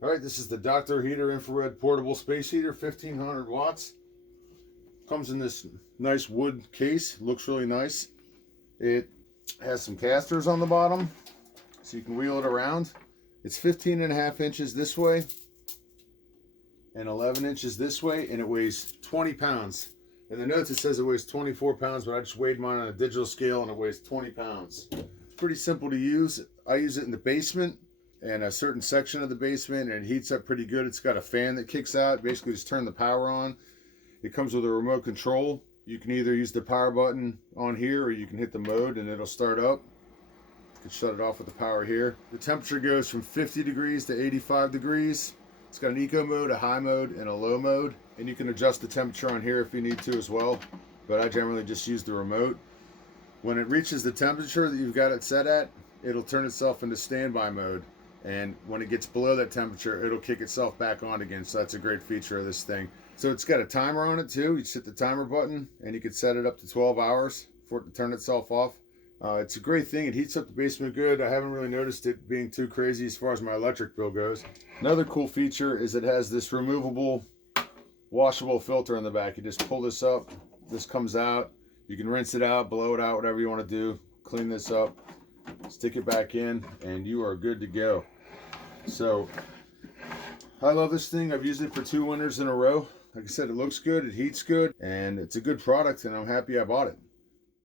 All right, this is the Dr. Heater infrared portable space heater, 1500 watts. Comes in this nice wood case, looks really nice. It has some casters on the bottom, so you can wheel it around. It's 15.5 inches this way and 11 inches this way, and it weighs 20 pounds. In the notes it says it weighs 24 pounds, but I just weighed mine on a digital scale and it weighs 20 pounds. It's pretty simple to use. I use it in the basement and a certain section of the basement, and it heats up pretty good. It's got a fan that kicks out. Basically just turn the power on. It comes with a remote control. You can either use the power button on here or you can hit the mode and it'll start up. You can shut it off with the power here. The temperature goes from 50 degrees to 85 degrees. It's got an eco mode, a high mode, and a low mode. And you can adjust the temperature on here if you need to as well. But I generally just use the remote. When it reaches the temperature that you've got it set at, it'll turn itself into standby mode. And when it gets below that temperature, it'll kick itself back on again. So that's a great feature of this thing. So it's got a timer on it too. You just hit the timer button and you can set it up to 12 hours for it to turn itself off. It's a great thing. It heats up the basement good. I haven't really noticed it being too crazy as far as my electric bill goes. Another cool feature is it has this removable washable filter in the back. You just pull this up, this comes out. You can rinse it out, blow it out, whatever you want to do. Clean this up, stick it back in, and you are good to go. So I love this thing. I've used it for 2 winters in a row. Like I said, it looks good, it heats good, and it's a good product, and I'm happy I bought it.